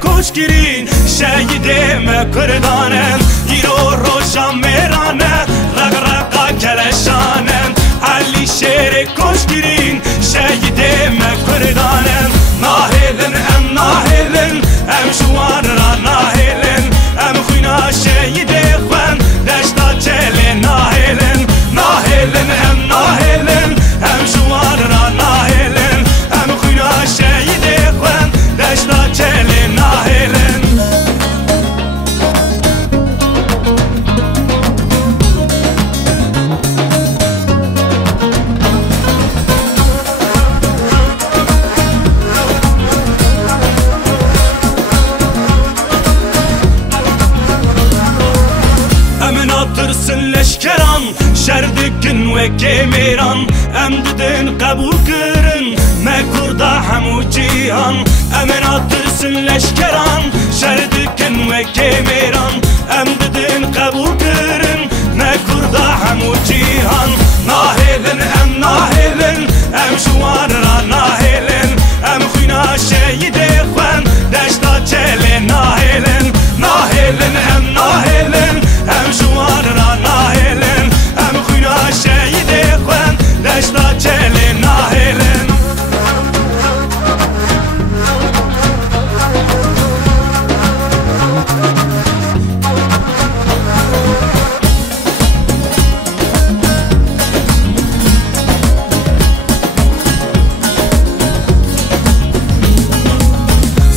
koş girin şehidime kurdanem İro roşam merane rak raka keleşanem Ali şehre koş girin şehidime kurdanem Nahilin em nahilin em şuanra nahilin em khuyna şehide khwen deşta çele nahilin Nahilin em nahilin em şuanra nahilin em khuyna şehide khwen deşta çele nahilin Atırsın leşkeran şerdikin ve kemeran emdidin kabul kırın mekurda hemu cihan Emin atırsın leşkeran şerdikin ve kemeran emdidin kabul kırın mekurda hemu cihan Nahilin em nahilin em şuanra nahilin em khuyna şehide khwen deşta çele nahilin Nahilin em nahilin em şuanra nahilin em khuyna şehide khwen deşta çele nahilin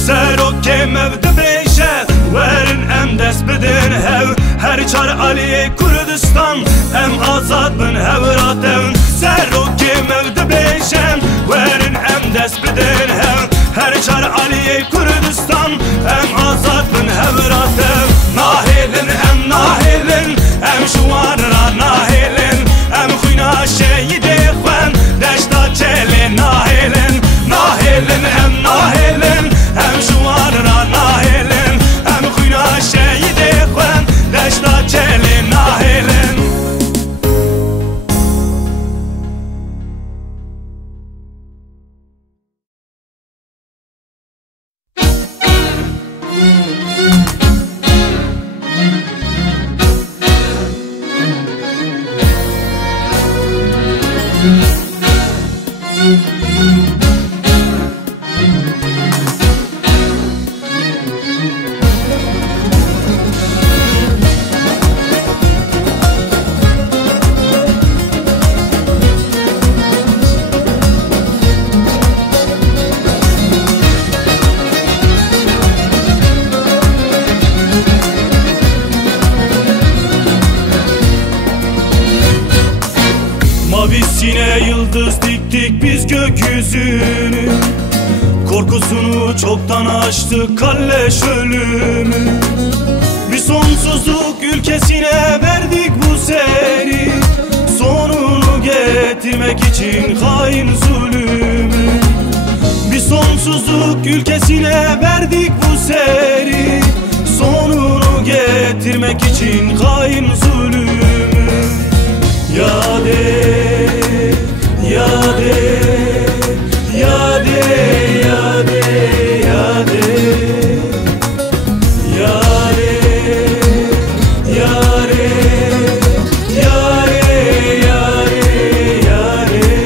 Seroke mevde beşe verin em dest bidin hev Her çar Aliye Kurdistan em azad bin hevratevn Seroke mevde beşen verin em dest bidin hev Her çar Aliye Kurdistan em azad bin hevratevn Nahilin em nahilin em şuanra nahilin em khuyna şehide khwen deşta çele nahilin Nahilin em nahilin em şuanra nahilin em khuyna şehide khwen deşta çele nahilin Mavisine yıldız diktik biz gökyüzünü Korkusunu çoktan aştık kalleş ölümü Bir sonsuzluk ülkesine verdik bu seri Sonunu getirmek için hain zulümü Bir sonsuzluk ülkesine verdik bu seri Sonunu getirmek için hain zulümü Yad et, yad et, yad et, yad et, yad et Yad et, yad et, yad et, yad et, yad et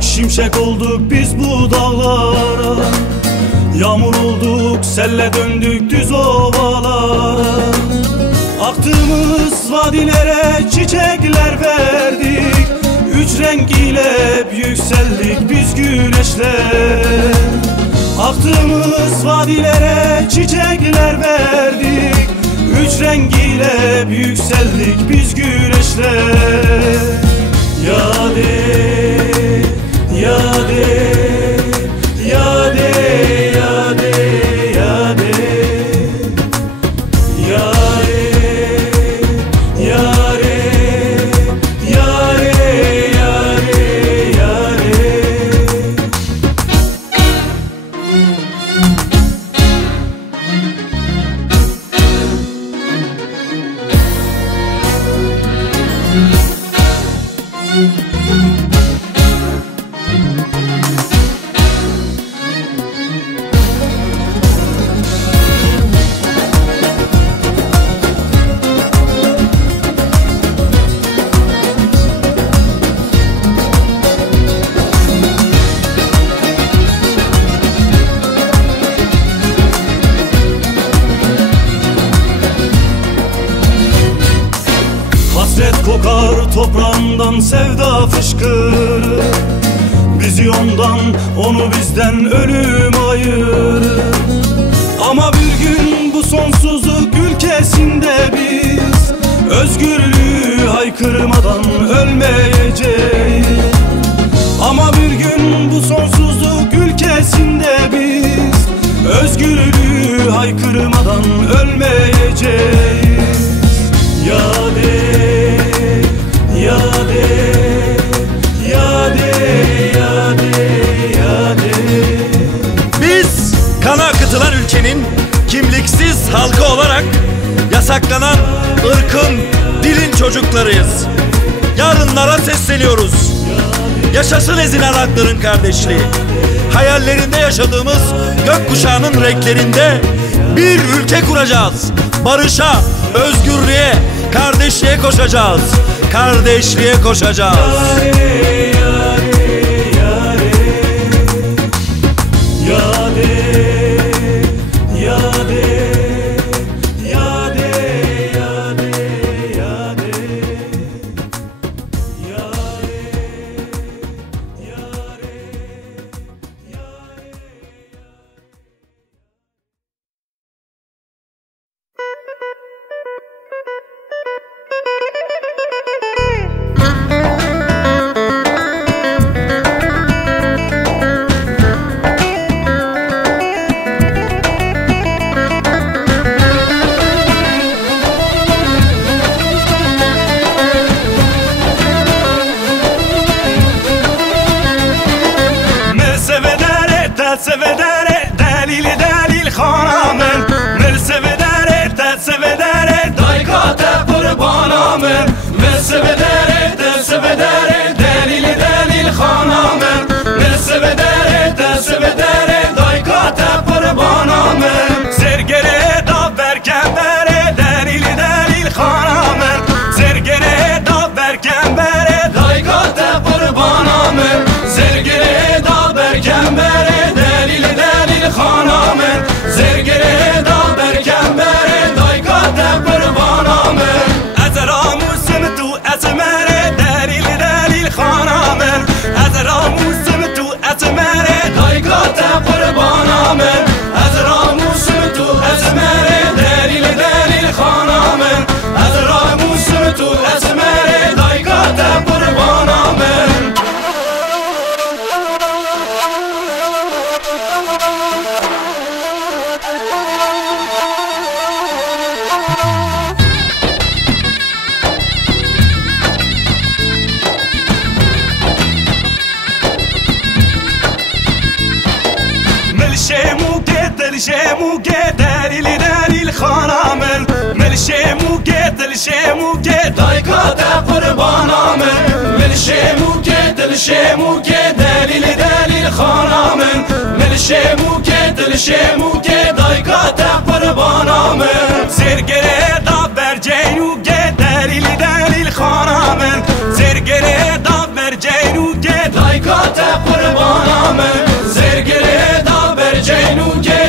Şimşek olduk biz bu dağlara Yağmur olduk selle döndük düz ovalara Aktığımız vadilere çiçekler verdik Üç renk ile yükseldik biz güneşler Aktığımız vadilere çiçekler verdik Güç rengiyle yükseldik biz güneşle. Yade, yade, yade, yade, yade, yare, yare, yare, yare, yare. Hasret kokar toprağından sevda fışkırır. Bizi ondan, onu bizden ölüm ayırır. Ama bir gün bu sonsuzluk ülkesinde biz özgürlüğü haykırmadan ölmeyeceğiz. Ama bir gün bu sonsuzluk ülkesinde biz özgürlüğü haykırmadan ölmeyeceğiz. Yade, yade, yade, yade, yade. Biz kana akıtılan ülkenin kimliksiz halkı olarak yasaklanan ırkın, dilin çocuklarıyız. Yarınlara sesleniyoruz. Yaşasın ezilen halkların kardeşliği. Hayallerinde yaşadığımız gökkuşağının renklerinde bir ülke kuracağız. Barışa, özgürlüğe, kardeşliğe koşacağız. Kardeşliğe koşacağız. سوداره دلیل دلیل خانمن مل سوداره دل سوداره دایکات قربانمن مل سوداره دل سوداره دلیل دلیل خانمن مل سوداره دل سوداره دایکات قربانمن زرگره دا برکبره دلیل دلیل خانمن زرگره دا برکبره دایکات قربانمن زرگره دا برکبره خانمن زرگره دا برکبره دایکات قربانمن از راموسم تو اسمره دلیل دلیل خانمن از راموسم تو اسمره دایکات قربانمن از راموسم تو اسمره دلیل دلیل خانمن از راموسم تو اسمره دایکات قربانمن شموگه دلیل دلیل خانمن مل شموگه دل شموگه دایکات قربانمن مل شموگه دل شموگه دلیل دلیل خانمن مل شموگه دل شموگه دایکات قربانمن زرگره دا برجینوگه دلیل دلیل خانمن زرگره دا برجینوگه دایکات قربانمن زرگره دا برجینوگه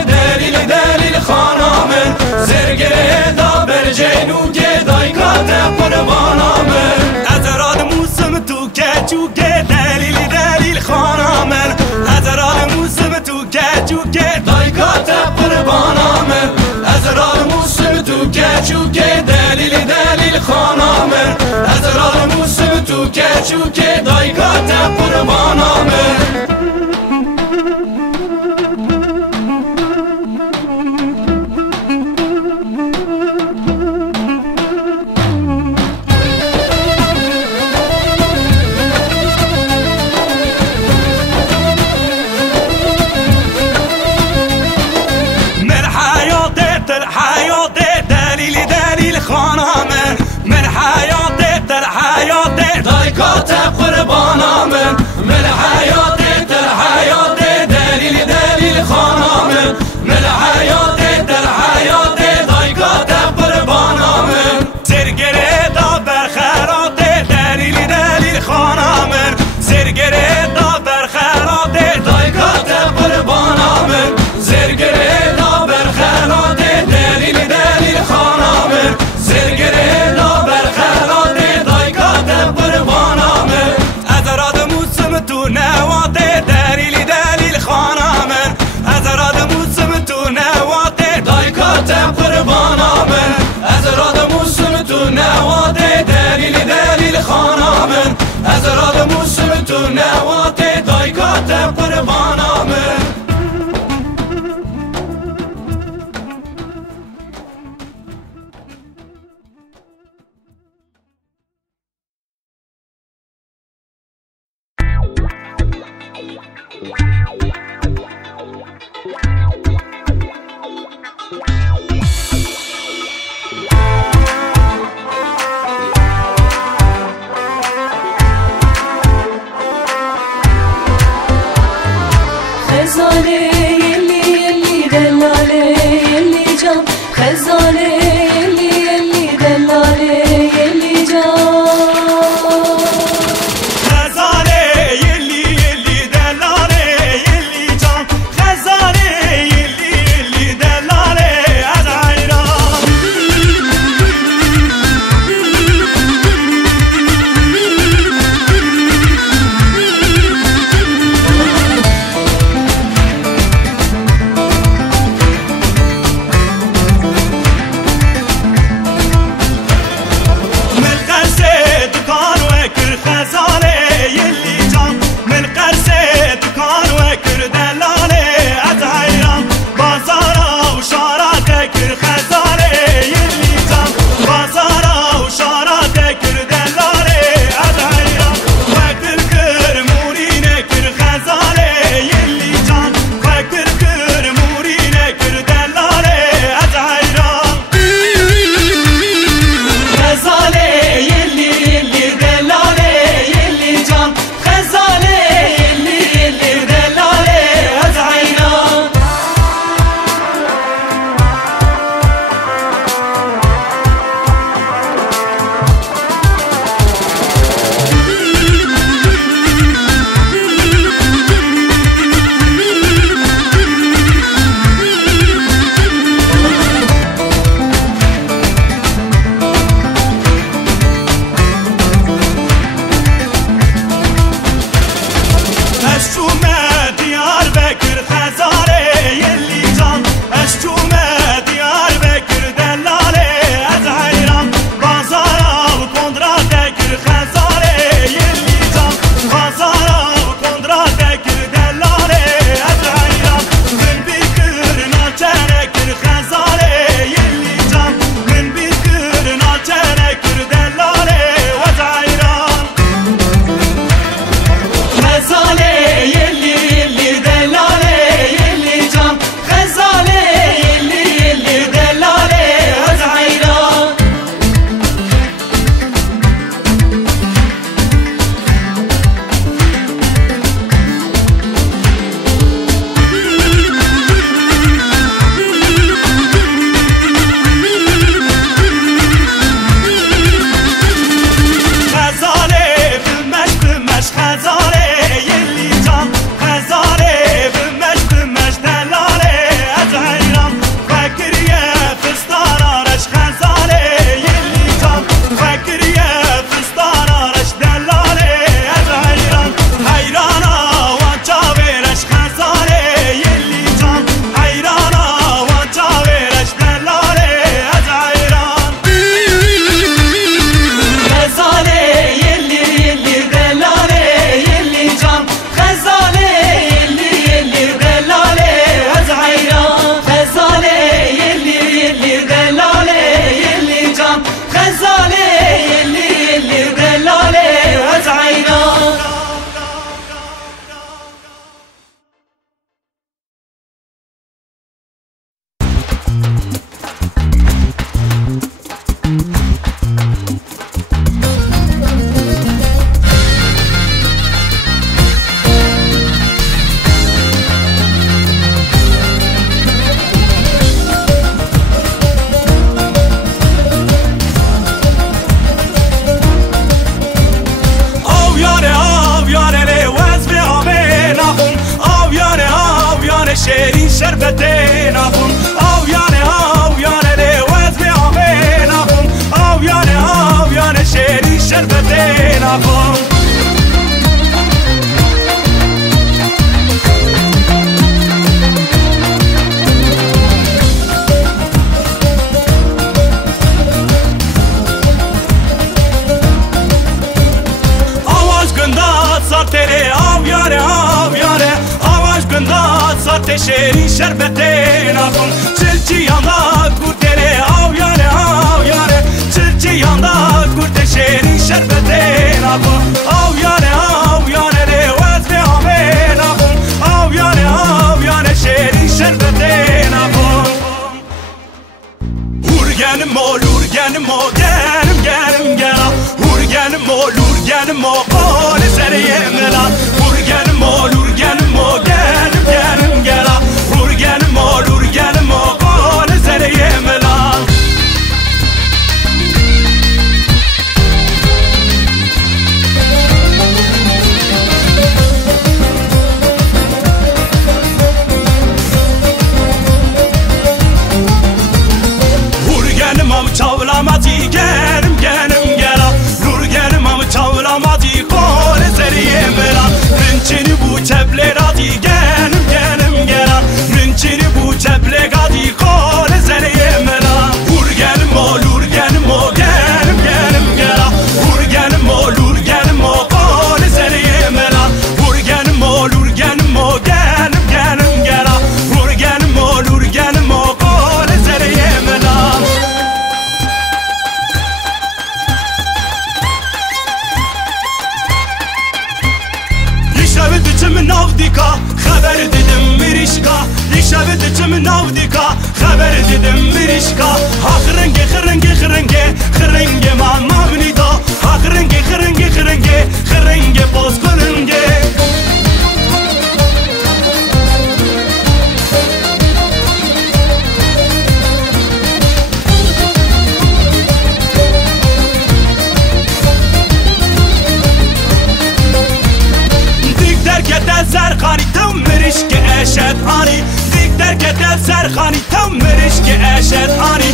خانمن زرگره دا برجینوگه دایکات قربانمن از راد موسم تو کچوگه دلیل دلیل خانمن از راد موسم تو کچوگه دایکات قربانمن از راد موسم تو کچوگه چوکه دایکات قربانامه دایکات قربانامه من حیات در حیات دلیل خانامه من حیات در حیات دایکات قربانامه زرگره دا برخرات دلیل خانامه زرگره دا برخرات دایکات قربانامه زرگره دا برخرات دلیل خانامه زرگره دا برخرات دایکات قربانامه ازراد موسم تو نواته دلیل خانامه ازراد موسم تو نواته دایکات قربانامه ازراد موسم تو نواته دلیل خانامه ازراد موسم تو نواته دایکات قربانامه شربتين أخون أو يعني لي وزبي عمين أخون أو يعني شيري شربتين أخون تیره آو یاره آواش گندات ساته شیرین شربتین آخون چلچی یاندا گوتره آو یاره چلچی یاندا گوته شیرین شربتین آخون آو یاره ره وزبی آمین آخون آو یاره شیرین شربتین آخون Hurgenim o gerim gela Hurgenim o kone seriyem gela Hurgenim o gerim gela Hurgenim o kone seriyem gela Çavlamadı gerim gela Hurgenim am çavlamadı kone seriyem gela Rinçini bu çeple radi gerim gela Rinçini bu çeple gadi kone seriyem gela Hurgenim o gerim gela Hurgenim o kone seriyem gela Hurgenim o gerim gela Hurgenim o kone seriyem gela من نودیکا خبر دیدم میریشکا دیشب دیدم نودیکا خبر دیدم میریشکا خرنگه من مغنیدا خرنگه باز کننگه سرخانی تم مرشک اشد آنی دیگ درکت سرخانی تم مرشک اشد آنی